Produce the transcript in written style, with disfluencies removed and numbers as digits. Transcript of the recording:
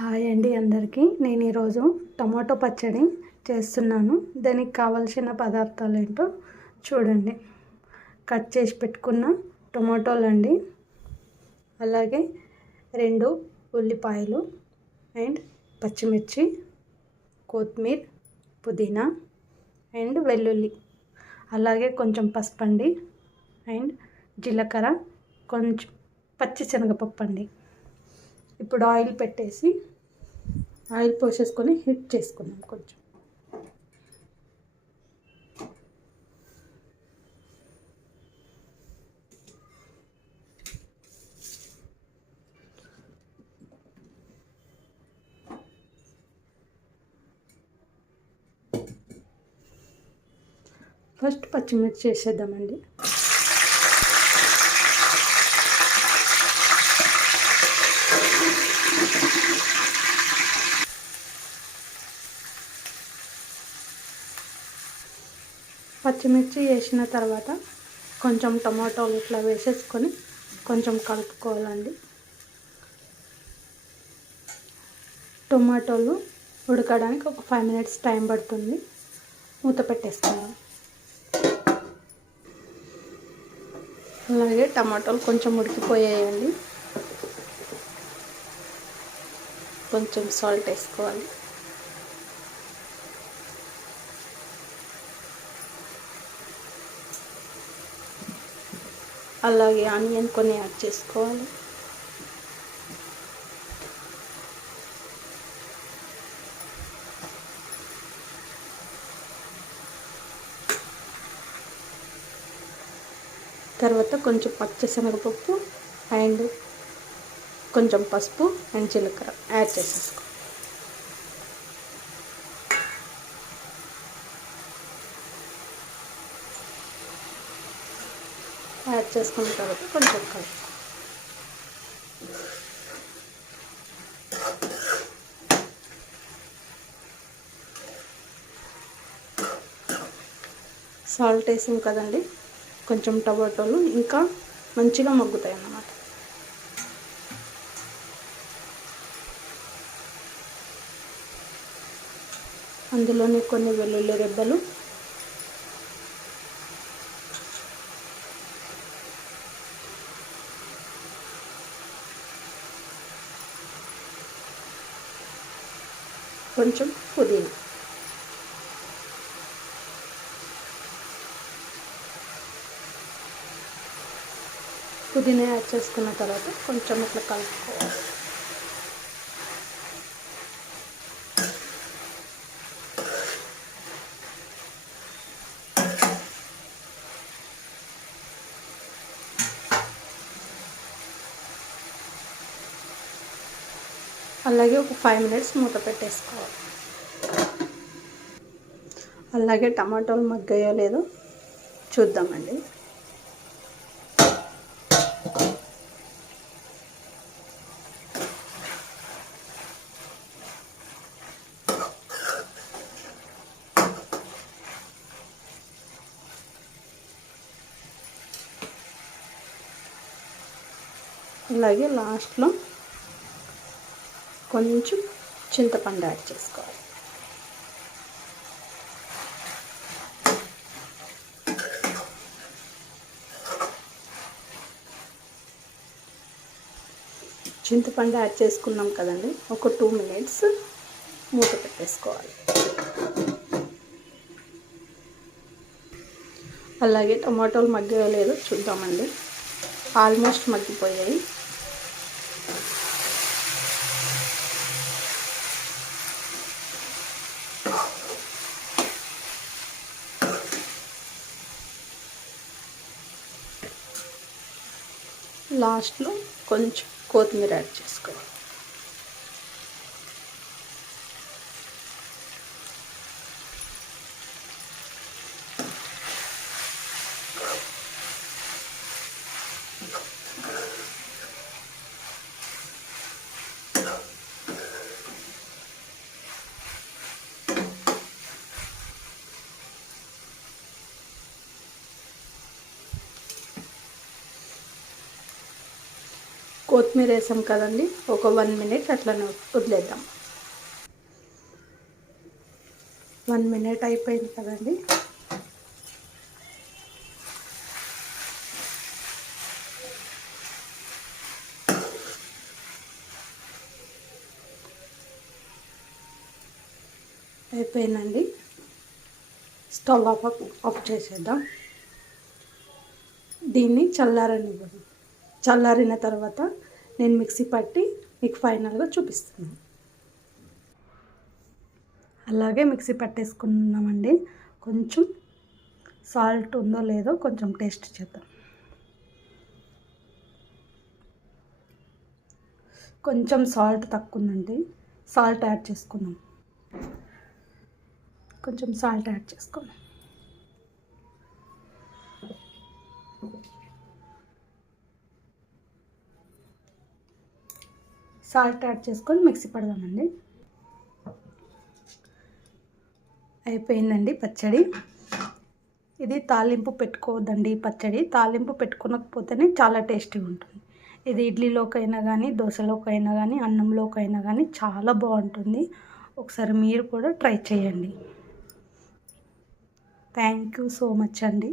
Hi అండి అందరికీ. నేను ఈరోజు టమాటో పచ్చడి చేస్తున్నాను. దానికి కావలసిన పదార్థాలు ఏంటో చూడండి. కట్ చేసి పెట్టుకున్న టమాటోలు అండి, అలాగే 2 ఉల్లిపాయలు అండ్ పచ్చిమిర్చి, కొత్తిమీర, పుదీనా అండ్ వెల్లుల్లి, అలాగే కొంచెం పసుపు అండి అండ్ జీలకర్ర, కొంచెం పచ్చిశనగపప్పు అండి. ఇప్పుడు ఆయిల్ పెట్టేసి ఆయిల్ పోసేసుకొని హీట్ చేసుకుందాం. కొంచెం ఫస్ట్ పచ్చిమిర్చి వేసేద్దామండి. పచ్చిమిర్చి వేసిన తర్వాత కొంచెం టమాటోలు ఇట్లా వేసేసుకొని కొంచెం కలుపుకోవాలండి. టమాటోలు ఉడకడానికి ఒక 5 మినిట్స్ టైం పడుతుంది. మూత పెట్టేసుకుందాం. అలాగే టమాటోలు కొంచెం ఉడికిపోయాయండి. కొంచెం సాల్ట్ వేసుకోవాలి. అలాగే ఆనియన్ కొన్ని యాడ్ చేసుకోవాలి. తర్వాత కొంచెం పచ్చిశనగపప్పు అండ్ కొంచెం పసుపు అండ్ జీలకర్ర యాడ్ చేసేసుకో. యాడ్ చేసుకున్న తర్వాత కొంచెం కలుపు. సాల్ట్ వేసాం కదండి, కొంచెం టమాటోలు ఇంకా మంచిగా మగ్గుతాయి అన్నమాట. అందులోనే కొన్ని వెల్లుల్లి రెబ్బలు, కొంచెం పుదీనా, పుదీనా యాడ్ చేసుకున్న తర్వాత కొంచెం ఇట్లా కలుపుకోవాలి. అలాగే ఒక 5 మినిట్స్ మూత పెట్టేసుకోవాలి. అలాగే టమాటోలు మగ్గాయో లేదో చూద్దామండి. అలాగే లాస్ట్లో కొంచెం చింతపండు యాడ్ చేసుకోవాలి. చింతపండు యాడ్ చేసుకున్నాం కదండి, ఒక 2 మినిట్స్ మూత పెట్టేసుకోవాలి. అలాగే టమాటోలు మగ్గాయో లేదో చూద్దామండి. ఆల్మోస్ట్ మగ్గిపోయాయి. లాస్ట్లో కొంచెం కొత్తిమీర యాడ్ చేసుకోవాలి. కొత్తిమీర వేసాం కదండి, ఒక 1 మినిట్ అట్లనే వదిలేద్దాం. 1 మినిట్ అయిపోయింది కదండి. అయిపోయిందండి. స్టవ్ ఆఫ్ చేసేద్దాం. దీన్ని చల్లారనివ్వండి. చల్లారిన తర్వాత నేను మిక్సీ పట్టి మీకు ఫైనల్గా చూపిస్తున్నాను. అలాగే మిక్సీ పట్టేసుకున్నామండి. కొంచెం సాల్ట్ ఉందో లేదో కొంచెం టేస్ట్ చేద్దాం. కొంచెం సాల్ట్ తక్కువ ఉందండి, సాల్ట్ యాడ్ చేసుకున్నాం. కొంచెం సాల్ట్ యాడ్ చేసుకున్నాం. సాల్ట్ యాడ్ చేసుకొని మిక్సీ పడదామండి. అయిపోయిందండి పచ్చడి. ఇది తాలింపు పెట్టుకోవద్దండి. పచ్చడి తాలింపు పెట్టుకోకపోతేనే చాలా టేస్టీగా ఉంటుంది. ఇది ఇడ్లీలోకైనా కానీ, దోశలోకైనా కానీ, అన్నంలోకైనా కానీ చాలా బాగుంటుంది. ఒకసారి మీరు కూడా ట్రై చేయండి. థ్యాంక్ యూ సో మచ్ అండి.